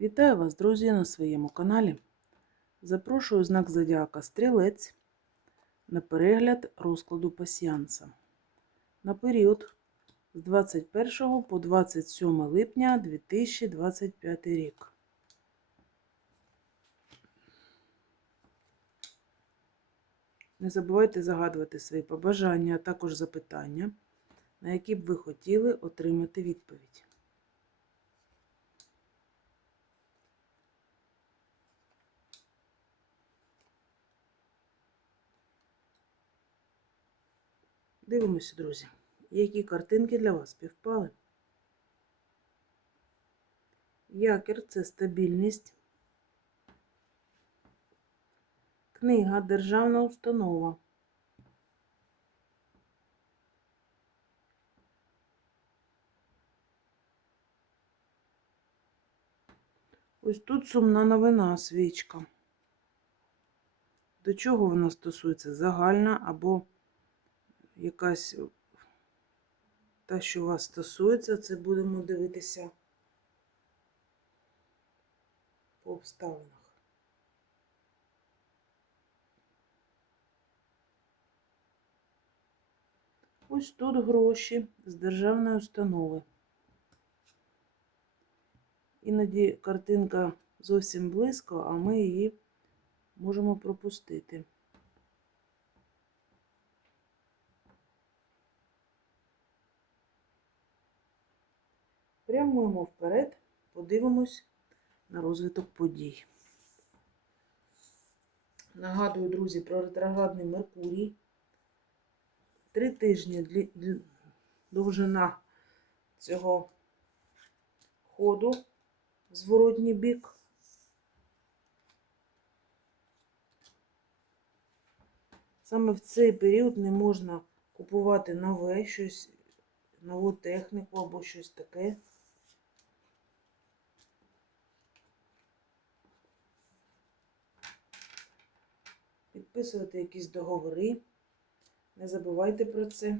Вітаю вас, друзі, на своєму каналі. Запрошую знак Зодіака Стрілець на перегляд розкладу пасіянса на період з 21 по 27 липня 2025 рік. Не забувайте загадувати свої побажання, а також запитання, на які б ви хотіли отримати відповідь. Дивимося, друзі, які картинки для вас співпали. Якір це стабільність. Книга Державна установа. Ось тут сумна новина свічка. До чого вона стосується? Загальна або якась та, що вас стосується, це будемо дивитися по обставинах. Ось тут гроші з державної установи. Іноді картинка зовсім близько, а ми її можемо пропустити. Прямуємо вперед, подивимось на розвиток подій. Нагадую, друзі, про ретроградний Меркурій. Три тижні довжина цього ходу зворотній бік. Саме в цей період не можна купувати нове щось, нову техніку або щось таке. Підписувати якісь договори. Не забувайте про це.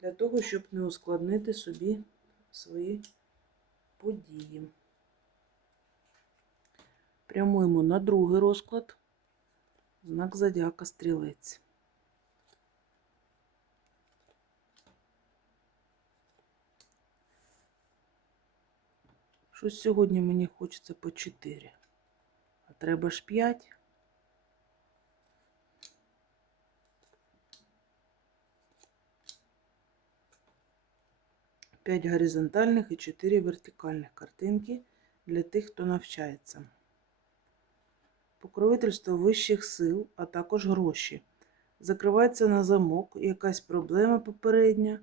Для того, щоб не ускладнити собі свої події. Прямуємо на другий розклад. Знак Зодіака Стрілець. Щось сьогодні мені хочеться по 4, а треба ж 5. П'ять горизонтальних і 4 вертикальних картинки для тих, хто навчається. Покровительство вищих сил, а також гроші. Закривається на замок, якась проблема попередня.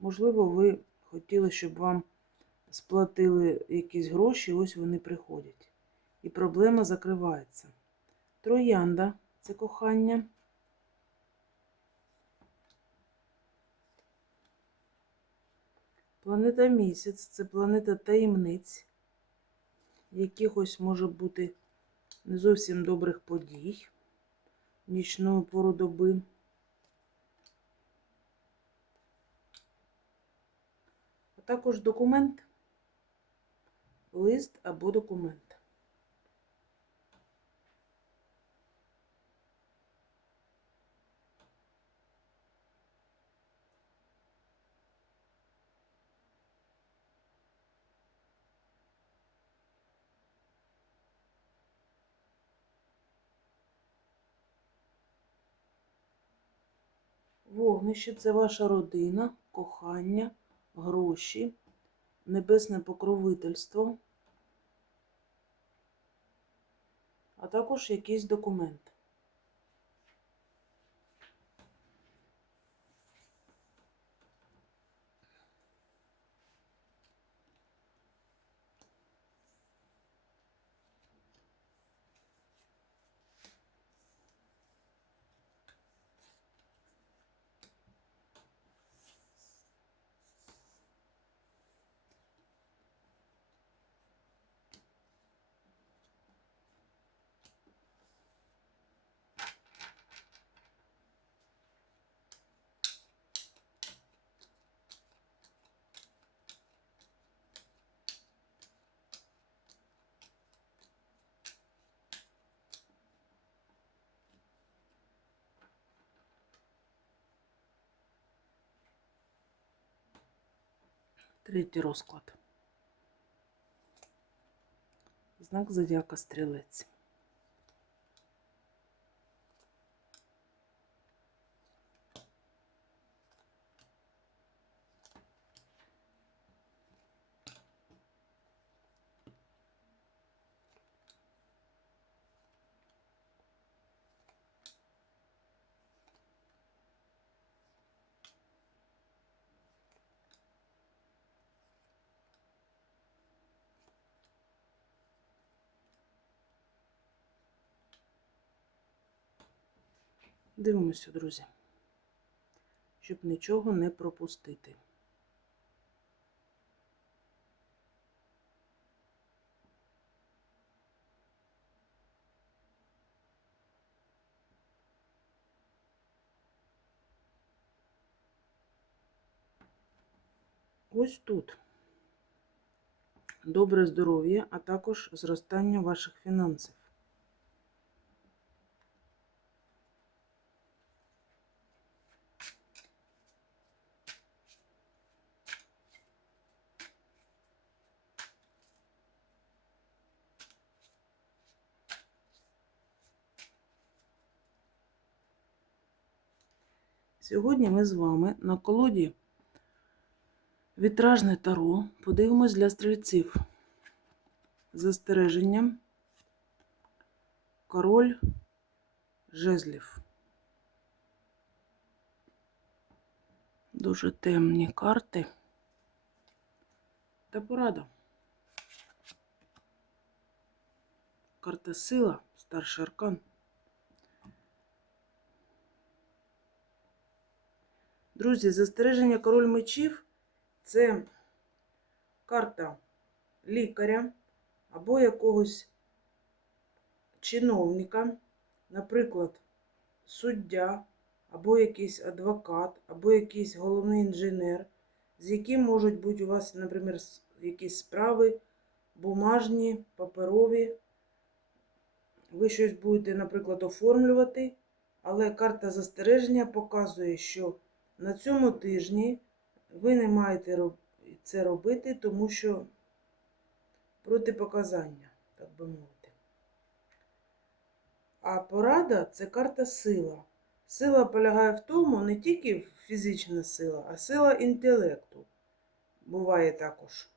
Можливо, ви хотіли, щоб вам сплатили якісь гроші, ось вони приходять. І проблема закривається. Троянда це кохання. Планета місяць це планета таємниць, якихось може бути не зовсім добрих подій нічної пору доби. А також документ, лист або документ. Вогнище це ваша родина, кохання, гроші, небесне покровительство, а також якісь документ. Третій розклад. Знак зодіака стрілець. Дивимося, друзі, щоб нічого не пропустити. Ось тут добре здоров'я, а також зростання ваших фінансів. Сьогодні ми з вами на колоді Вітражне таро подивимось для стрільців. Застереження. Король жезлів. Дуже темні карти. Та порада. Карта сила, старший аркан. Друзі, застереження король мечів це карта лікаря або якогось чиновника, наприклад, суддя, або якийсь адвокат, або якийсь головний інженер, з яким можуть бути у вас, наприклад, якісь справи бумажні, паперові. Ви щось будете, наприклад, оформлювати, але карта застереження показує, що на цьому тижні ви не маєте це робити, тому що протипоказання, так би мовити. А порада це карта сила. Сила полягає в тому, не тільки фізична сила, а сила інтелекту. Буває також.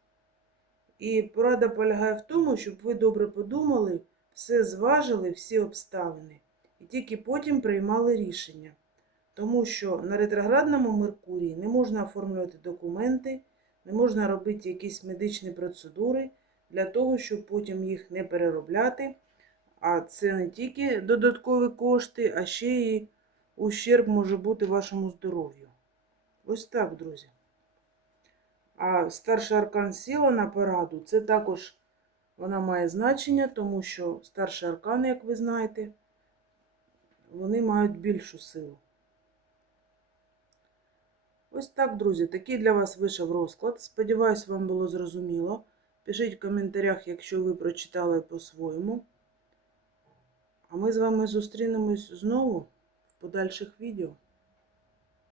І порада полягає в тому, щоб ви добре подумали, все зважили, всі обставини, і тільки потім приймали рішення. Тому що на ретроградному Меркурії не можна оформлювати документи, не можна робити якісь медичні процедури для того, щоб потім їх не переробляти. А це не тільки додаткові кошти, а ще і ущерб може бути вашому здоров'ю. Ось так, друзі. А старший аркан сіла на пораду, це також вона має значення, тому що старші аркани, як ви знаєте, вони мають більшу силу. Ось так, друзі, такий для вас вийшов розклад. Сподіваюсь, вам було зрозуміло. Пишіть в коментарях, якщо ви прочитали по-своєму. А ми з вами зустрінемось знову в подальших відео.